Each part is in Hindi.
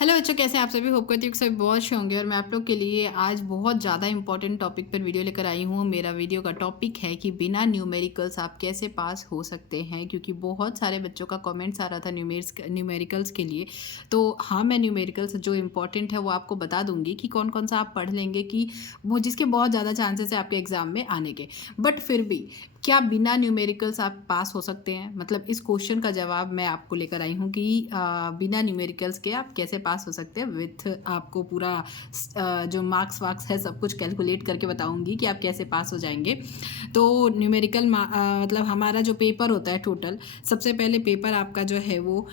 हेलो बच्चों, कैसे हैं आप सभी। होप करती हूँ कि सभी बहुत अच्छे होंगे। और मैं आप लोग के लिए आज बहुत ज़्यादा इंपॉर्टेंट टॉपिक पर वीडियो लेकर आई हूँ। मेरा वीडियो का टॉपिक है कि बिना न्यूमेरिकल्स आप कैसे पास हो सकते हैं, क्योंकि बहुत सारे बच्चों का कमेंट्स आ रहा था न्यूमेरिकल्स के लिए। तो हाँ, मैं न्यूमेरिकल्स जो इंपॉर्टेंट है वो आपको बता दूंगी कि कौन कौन सा आप पढ़ लेंगे, कि वो जिसके बहुत ज़्यादा चांसेस है आपके एग्जाम में आने के। बट फिर भी क्या बिना न्यूमेरिकल्स आप पास हो सकते हैं? मतलब इस क्वेश्चन का जवाब मैं आपको लेकर आई हूँ कि बिना न्यूमेरिकल्स के आप कैसे पास हो सकते हैं। विथ आपको पूरा जो मार्क्स वार्क्स है सब कुछ कैलकुलेट करके बताऊंगी कि आप कैसे पास हो जाएंगे। तो मतलब हमारा जो पेपर होता है टोटल, सबसे पहले पेपर आपका जो है वो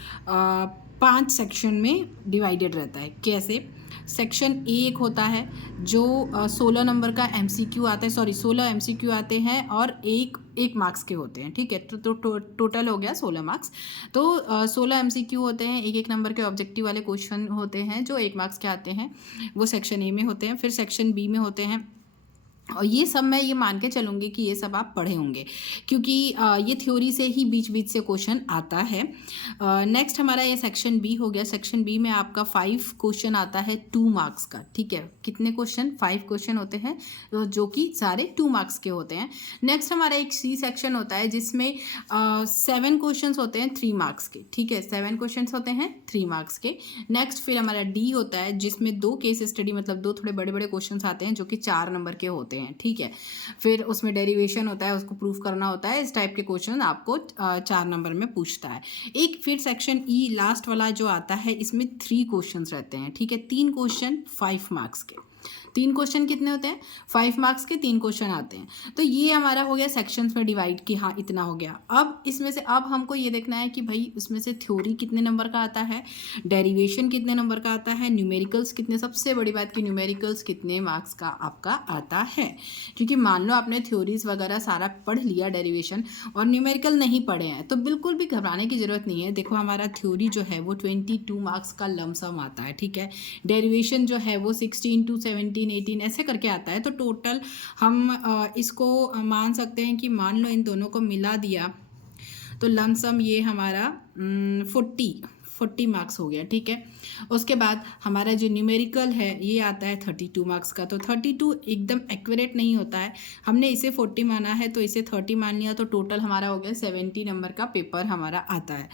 5 सेक्शन में डिवाइडेड रहता है। कैसे? सेक्शन ए एक होता है जो 16 नंबर का एमसीक्यू आता है, सॉरी 16 एमसीक्यू आते हैं और एक एक मार्क्स के होते हैं। ठीक है, तो टोटल हो गया 16 मार्क्स। तो 16 एमसीक्यू होते हैं, एक एक नंबर के ऑब्जेक्टिव वाले क्वेश्चन होते हैं जो 1 मार्क्स के आते हैं। वो सेक्शन ए में होते हैं। फिर सेक्शन बी में होते हैं, और ये सब मैं ये मान के चलूँगी कि ये सब आप पढ़े होंगे, क्योंकि ये थ्योरी से ही बीच बीच से क्वेश्चन आता है। नेक्स्ट हमारा ये सेक्शन बी हो गया। सेक्शन बी में आपका 5 क्वेश्चन आता है 2 मार्क्स का। ठीक है, कितने क्वेश्चन? 5 क्वेश्चन होते हैं, जो कि सारे 2 मार्क्स के होते हैं। नेक्स्ट हमारा एक सी सेक्शन होता है जिसमें 7 क्वेश्चन होते हैं 3 मार्क्स के। ठीक है, 7 क्वेश्चन होते हैं 3 मार्क्स के। नेक्स्ट फिर हमारा डी होता है जिसमें 2 केस स्टडी, मतलब 2 थोड़े बड़े बड़े क्वेश्चन आते हैं जो कि 4 नंबर के होते हैं। ठीक है, फिर उसमें डेरिवेशन होता है, उसको प्रूफ करना होता है। इस टाइप के क्वेश्चन आपको 4 नंबर में पूछता है। एक फिर सेक्शन ई लास्ट वाला जो आता है, इसमें 3 क्वेश्चंस रहते हैं। ठीक है, 3 क्वेश्चन 5 मार्क्स के। 3 क्वेश्चन कितने होते हैं? 5 मार्क्स के 3 क्वेश्चन आते हैं। तो ये हमारा हो गया सेक्शंस में डिवाइड, कि हाँ इतना हो गया। अब इसमें से अब हमको ये देखना है कि भाई उसमें से थ्योरी कितने नंबर का आता है, डेरिवेशन कितने नंबर का आता है, न्यूमेरिकल्स कितने, सबसे बड़ी बात कि न्यूमेरिकल्स कितने मार्क्स का आपका आता है। क्योंकि मान लो आपने थ्योरीज वगैरह सारा पढ़ लिया, डेरिवेशन, और न्यूमेरिकल नहीं पढ़े हैं, तो बिल्कुल भी घबराने की ज़रूरत नहीं है। देखो हमारा थ्योरी जो है वो 22 मार्क्स का लमसम आता है। ठीक है, डेरिवेशन जो है वो 16 to 17 18 ऐसे करके आता है। तो टोटल हम इसको मान सकते हैं कि मान लो इन दोनों को मिला दिया तो लमसम ये हमारा 40 मार्क्स हो गया। ठीक है, उसके बाद हमारा जो न्यूमेरिकल है ये आता है 32 मार्क्स का। तो 32 एकदम एक्यूरेट नहीं होता है, हमने इसे 40 माना है तो इसे 30 मान लिया, तो टोटल हमारा हो गया 70 नंबर का पेपर हमारा आता है।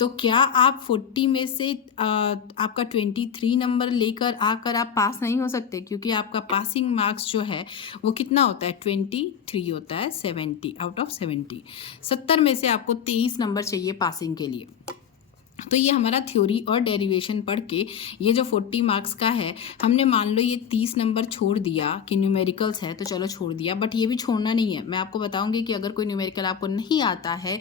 तो क्या आप 40 में से आपका 23 नंबर लेकर आकर आप पास नहीं हो सकते? क्योंकि आपका पासिंग मार्क्स जो है वो कितना होता है? 23 होता है 70 आउट ऑफ 70। 70 में से आपको 23 नंबर चाहिए पासिंग के लिए। तो ये हमारा थ्योरी और डेरिवेशन पढ़ के ये जो 40 मार्क्स का है, हमने मान लो ये 30 नंबर छोड़ दिया कि न्यूमेरिकल्स है, तो चलो छोड़ दिया। बट ये भी छोड़ना नहीं है, मैं आपको बताऊंगी कि अगर कोई न्यूमेरिकल आपको नहीं आता है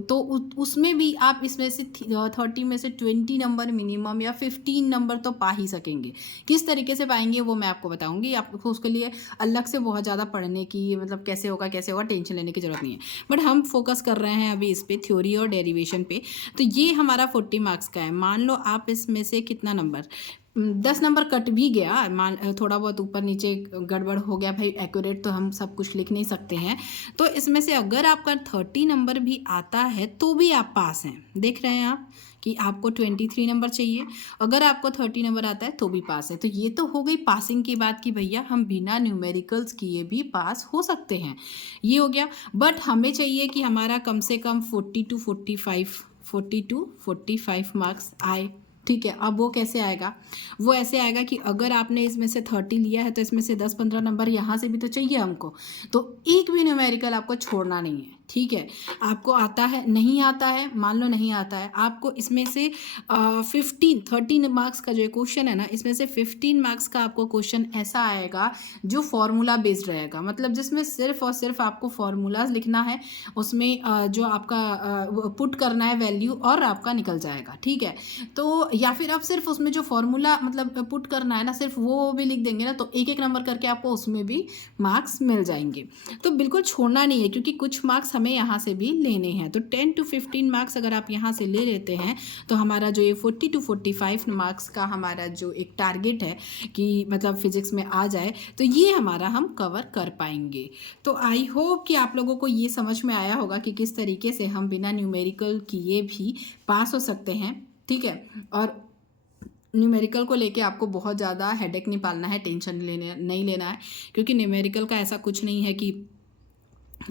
तो उसमें भी आप इसमें से 30 में से 20 नंबर मिनिमम या 15 नंबर तो पा ही सकेंगे। किस तरीके से पाएंगे वो मैं आपको बताऊंगी। आपको उसके लिए अलग से बहुत ज़्यादा पढ़ने की, मतलब कैसे होगा कैसे होगा, टेंशन लेने की ज़रूरत नहीं है। बट हम फोकस कर रहे हैं अभी इस पर, थ्योरी और डेरिवेशन पे। तो ये हमारा 40 मार्क्स का है। मान लो आप इसमें से कितना नंबर, 10 नंबर कट भी गया, मान थोड़ा बहुत ऊपर नीचे गड़बड़ हो गया भाई, एक्यूरेट तो हम सब कुछ लिख नहीं सकते हैं। तो इसमें से अगर आपका 30 नंबर भी आता है तो भी आप पास हैं। देख रहे हैं आप कि आपको 23 नंबर चाहिए, अगर आपको 30 नंबर आता है तो भी पास है। तो ये तो हो गई पासिंग की बात कि भैया हम बिना न्यूमेरिकल्स किए भी पास हो सकते हैं, ये हो गया। बट हमें चाहिए कि हमारा कम से कम 40 टू 45 मार्क्स आए। ठीक है, अब वो कैसे आएगा? वो ऐसे आएगा कि अगर आपने इसमें से 30 लिया है तो इसमें से 10-15 नंबर यहाँ से भी तो चाहिए हमको। तो एक भी न्यूमेरिकल आपको छोड़ना नहीं है। ठीक है, आपको आता है नहीं आता है, मान लो नहीं आता है, आपको इसमें से 13 मार्क्स का जो क्वेश्चन है ना, इसमें से 15 मार्क्स का आपको क्वेश्चन ऐसा आएगा जो फॉर्मूला बेस्ड रहेगा, मतलब जिसमें सिर्फ और सिर्फ आपको फॉर्मूलाज लिखना है, उसमें जो आपका पुट करना है वैल्यू और आपका निकल जाएगा। ठीक है, तो या फिर आप सिर्फ उसमें जो फॉर्मूला मतलब पुट करना है ना, सिर्फ वो भी लिख देंगे ना, तो एक एक नंबर करके आपको उसमें भी मार्क्स मिल जाएंगे। तो बिल्कुल छोड़ना नहीं है, क्योंकि कुछ मार्क्स हमें यहाँ से भी लेने हैं। तो 10 to 15 मार्क्स अगर आप यहाँ से ले लेते हैं तो हमारा जो ये 40 to 45 मार्क्स का हमारा जो एक टारगेट है कि मतलब फिजिक्स में आ जाए, तो ये हमारा हम कवर कर पाएंगे। तो आई होप कि आप लोगों को ये समझ में आया होगा कि किस तरीके से हम बिना न्यूमेरिकल किए भी पास हो सकते हैं। ठीक है, और न्यूमेरिकल को लेके आपको बहुत ज़्यादा हेडेक नहीं पालना है, टेंशन नहीं लेना है, क्योंकि न्यूमेरिकल का ऐसा कुछ नहीं है कि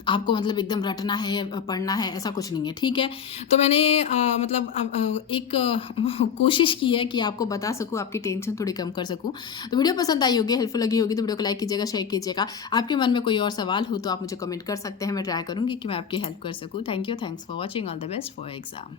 आपको मतलब एकदम रटना है, पढ़ना है, ऐसा कुछ नहीं है, ठीक है? तो मैंने मतलब एक कोशिश की है कि आपको बता सकूँ, आपकी टेंशन थोड़ी कम कर सकूँ। तो वीडियो पसंद आई होगी, हेल्पफुल लगी होगी तो वीडियो को लाइक कीजिएगा, शेयर कीजिएगा। आपके मन में कोई और सवाल हो तो आप मुझे कमेंट कर सकते हैं, मैं ट्राई करूँगी कि मैं आपकी हेल्प कर सकूँ। Thank you, thanks for watching, all the best for exam.